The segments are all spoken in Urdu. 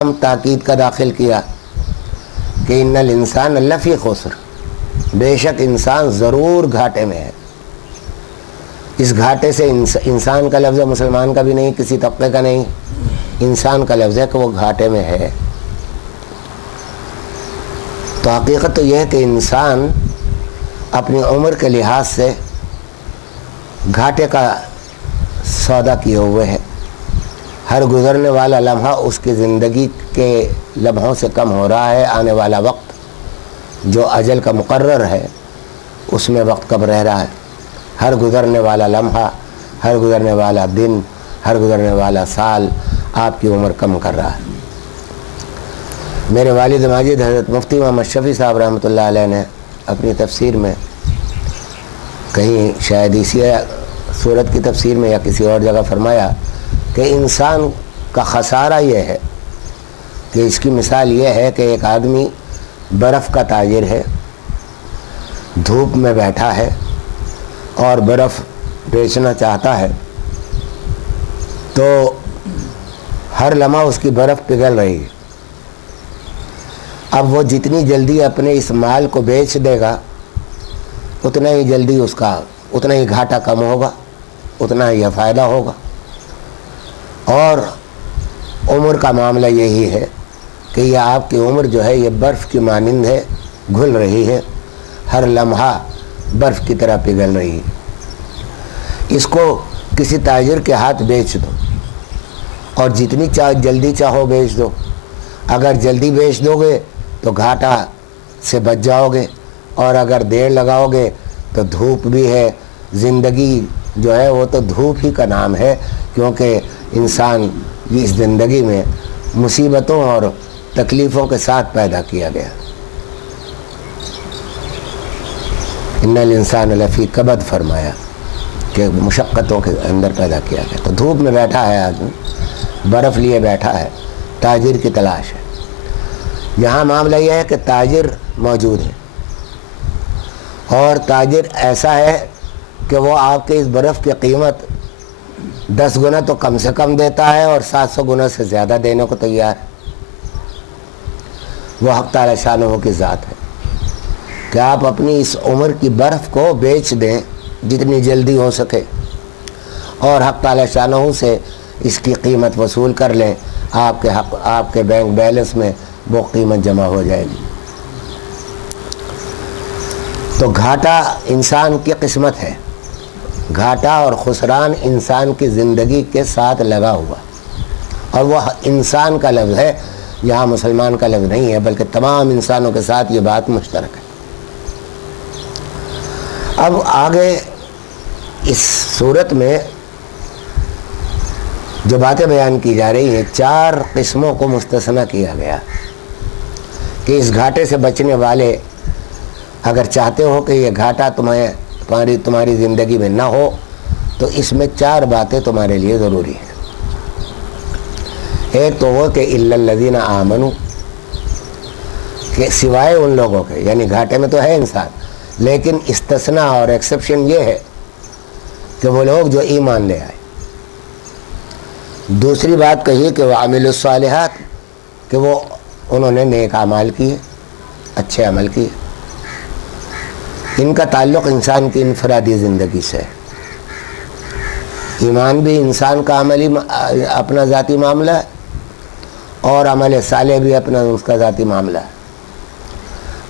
تاکید کا داخل کیا کہ ان الانسان لفی خسر، بے شک انسان ضرور گھاٹے میں ہے۔ اس گھاٹے سے انسان کا لفظ ہے، مسلمان کا بھی نہیں، کسی طبقے کا نہیں، انسان کا لفظ ہے کہ وہ گھاٹے میں ہے۔ تو حقیقت تو یہ ہے کہ انسان اپنی عمر کے لحاظ سے گھاٹے کا سودا کیے ہوئے ہے۔ ہر گزرنے والا لمحہ اس کی زندگی کے لمحوں سے کم ہو رہا ہے۔ آنے والا وقت جو اجل کا مقرر ہے اس میں وقت کب رہ رہا ہے۔ ہر گزرنے والا لمحہ، ہر گزرنے والا دن، ہر گزرنے والا سال آپ کی عمر کم کر رہا ہے۔ میرے والد ماجد حضرت مفتی محمد شفیع صاحب رحمۃ اللہ علیہ نے اپنی تفسیر میں کہیں شاید اسی سورت کی تفسیر میں یا کسی اور جگہ فرمایا کہ انسان کا خسارہ یہ ہے کہ اس کی مثال یہ ہے کہ ایک آدمی برف کا تاجر ہے، دھوپ میں بیٹھا ہے اور برف بیچنا چاہتا ہے، تو ہر لمحہ اس کی برف پگھل رہی ہے۔ اب وہ جتنی جلدی اپنے اس مال کو بیچ دے گا اتنا ہی جلدی اس کا اتنا ہی گھاٹا کم ہوگا، اتنا ہی فائدہ ہوگا۔ اور عمر کا معاملہ یہی ہے کہ یہ آپ کی عمر جو ہے یہ برف کی مانند ہے، گھل رہی ہے، ہر لمحہ برف کی طرح پگھل رہی ہے۔ اس کو کسی تاجر کے ہاتھ بیچ دو اور جتنی جلدی چاہو بیچ دو۔ اگر جلدی بیچ دو گے تو گھاٹا سے بچ جاؤ گے، اور اگر دیر لگاؤ گے تو دھوپ بھی ہے۔ زندگی جو ہے وہ تو دھوپ ہی کا نام ہے، کیونکہ انسان اس زندگی میں مصیبتوں اور تکلیفوں کے ساتھ پیدا کیا گیا۔ ان الانسان لفی کبد فرمایا کہ مشقتوں کے اندر پیدا کیا گیا۔ تو دھوپ میں بیٹھا ہے آدمی، برف لیے بیٹھا ہے، تاجر کی تلاش ہے۔ یہاں معاملہ یہ ہے کہ تاجر موجود ہے، اور تاجر ایسا ہے کہ وہ آپ کے اس برف کی قیمت 10 گنا تو کم سے کم دیتا ہے اور 700 گنا سے زیادہ دینے کو تیار ہے۔ وہ حق تعالی شانہ کی ذات ہے کہ آپ اپنی اس عمر کی برف کو بیچ دیں جتنی جلدی ہو سکے، اور حق تعالی شانہ سے اس کی قیمت وصول کر لیں۔ آپ کے بینک بیلنس میں وہ قیمت جمع ہو جائے گی۔ تو گھاٹا انسان کی قسمت ہے، گھاٹا اور خسران انسان کی زندگی کے ساتھ لگا ہوا، اور وہ انسان کا لفظ ہے، یہاں مسلمان کا لفظ نہیں ہے، بلکہ تمام انسانوں کے ساتھ یہ بات مشترک ہے۔ اب آگے اس صورت میں جو باتیں بیان کی جا رہی ہیں، 4 قسموں کو مستثنیٰ کیا گیا کہ اس گھاٹے سے بچنے والے اگر چاہتے ہو کہ یہ گھاٹا تمہاری زندگی میں نہ ہو تو اس میں 4 باتیں تمہارے لیے ضروری ہیں۔ ایک تو وہ کہ الا الذین آمنوا، کہ سوائے ان لوگوں کے، یعنی گھاٹے میں تو ہے انسان، لیکن استثناء اور ایکسیپشن یہ ہے کہ وہ لوگ جو ایمان لے آئے۔ دوسری بات کہی کہ وعملوا الصالحات، کہ وہ انہوں نے نیک اعمال کیے، اچھے عمل کیے۔ ان کا تعلق انسان کی انفرادی زندگی سے ہے۔ ایمان بھی انسان کا عملی اپنا ذاتی معاملہ ہے، اور عمل صالح بھی اپنا اس کا ذاتی معاملہ ہے۔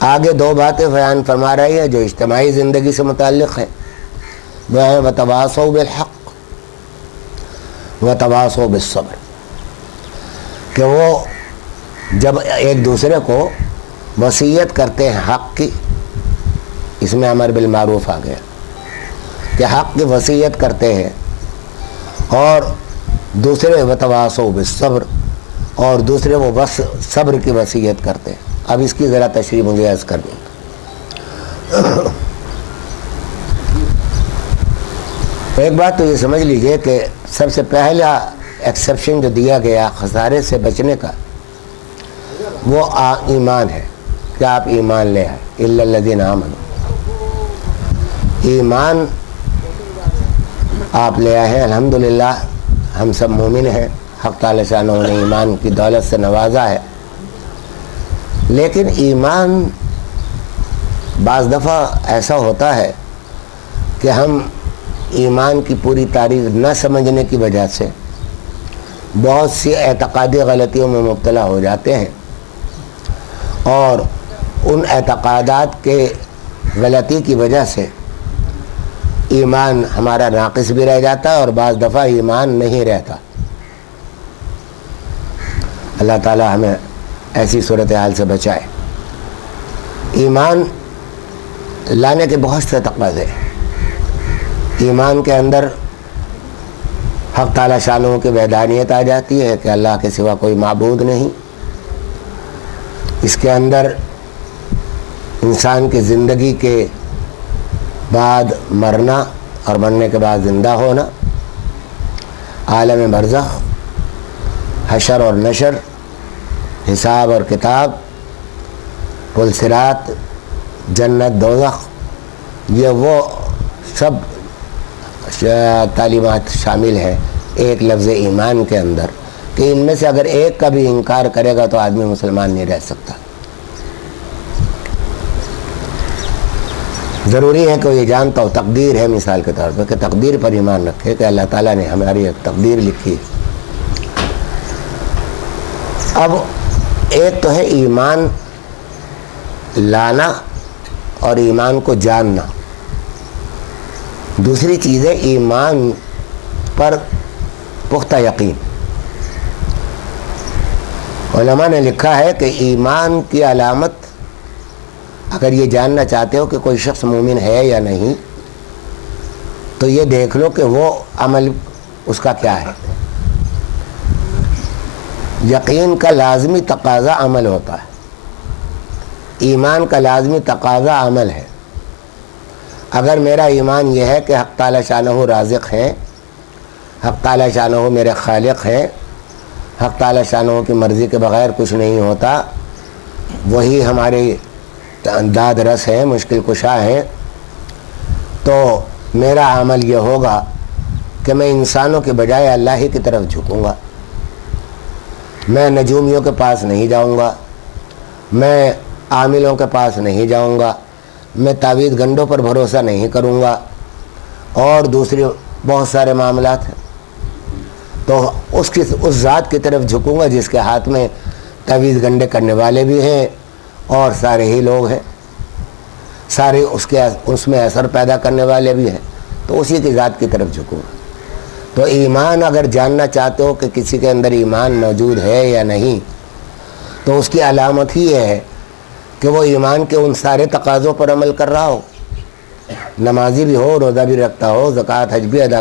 آگے 2 باتیں بیان فرما رہی ہے جو اجتماعی زندگی سے متعلق ہیں، وہ ہیں وتواصوا بالحق وتواصوا بالصبر، کہ وہ جب ایک دوسرے کو وصیت کرتے ہیں حق کی، اس میں امر بالمعروف آ گیا کہ حق کی وصیت کرتے ہیں، اور دوسرے وتواصوا بالصبر، اور دوسرے وہ بس صبر کی وصیت کرتے ہیں۔ اب اس کی ذرا تشریح مجھے عرض کر دیں۔ ایک بات تو یہ سمجھ لیجئے کہ سب سے پہلا ایکسیپشن جو دیا گیا خسارے سے بچنے کا، وہ ایمان ہے کہ آپ ایمان لے آئے۔ الا الذین آمنوا، ایمان آپ لے آئے ہیں، الحمدللہ ہم سب مومن ہیں، حق تعالی شانہ نے ایمان کی دولت سے نوازا ہے، لیکن ایمان بعض دفعہ ایسا ہوتا ہے کہ ہم ایمان کی پوری تعریف نہ سمجھنے کی وجہ سے بہت سی اعتقادی غلطیوں میں مبتلا ہو جاتے ہیں، اور ان اعتقادات کے غلطی کی وجہ سے ایمان ہمارا ناقص بھی رہ جاتا ہے، اور بعض دفعہ ایمان نہیں رہتا۔ اللہ تعالی ہمیں ایسی صورتحال سے بچائے۔ ایمان لانے کے بہت سے تقاضے ہیں۔ ایمان کے اندر حق تعالی شانہ کی وحدانیت آ جاتی ہے کہ اللہ کے سوا کوئی معبود نہیں۔ اس کے اندر انسان کی زندگی کے بعد مرنا اور مرنے کے بعد زندہ ہونا، عالم برزخ، حشر اور نشر، حساب اور کتاب، پل صراط، جنت دوزخ، یہ وہ سب تعلیمات شامل ہیں ایک لفظ ایمان کے اندر، کہ ان میں سے اگر ایک کا بھی انکار کرے گا تو آدمی مسلمان نہیں رہ سکتا۔ ضروری ہے کہ وہ یہ جانتا ہو تقدیر ہے، مثال کے طور پر کہ تقدیر پر ایمان رکھے کہ اللہ تعالیٰ نے ہماری ایک تقدیر لکھی۔ اب ایک تو ہے ایمان لانا اور ایمان کو جاننا، دوسری چیز ہے ایمان پر پختہ یقین۔ علماء نے لکھا ہے کہ ایمان کی علامت، اگر یہ جاننا چاہتے ہو کہ کوئی شخص مومن ہے یا نہیں، تو یہ دیکھ لو کہ وہ عمل اس کا کیا ہے۔ یقین کا لازمی تقاضا عمل ہوتا ہے، ایمان کا لازمی تقاضا عمل ہے۔ اگر میرا ایمان یہ ہے کہ حق تعالی شانہ رازق ہیں، حق تعالی شانہ میرے خالق ہیں، حق تعالی شانہ کی مرضی کے بغیر کچھ نہیں ہوتا، وہی ہمارے داد رس ہیں، مشکل کشا ہیں، تو میرا عمل یہ ہوگا کہ میں انسانوں کے بجائے اللہ ہی کی طرف جھکوں گا۔ میں نجومیوں کے پاس نہیں جاؤں گا، میں عاملوں کے پاس نہیں جاؤں گا، میں تعویذ گنڈوں پر بھروسہ نہیں کروں گا، اور دوسرے بہت سارے معاملات ہیں۔ تو اس ذات کی طرف جھکوں گا جس کے ہاتھ میں تعویذ گنڈے کرنے والے بھی ہیں اور سارے ہی لوگ ہیں، سارے اس میں اثر پیدا کرنے والے بھی ہیں، تو اسی کی ذات کی طرف جھکوں گا۔ تو ایمان اگر جاننا چاہتے ہو کہ کسی کے اندر ایمان موجود ہے یا نہیں، تو اس کی علامت ہی یہ ہے کہ وہ ایمان کے ان سارے تقاضوں پر عمل کر رہا ہو، نمازی بھی ہو، روزہ بھی رکھتا ہو، زکوٰۃ حج بھی ادا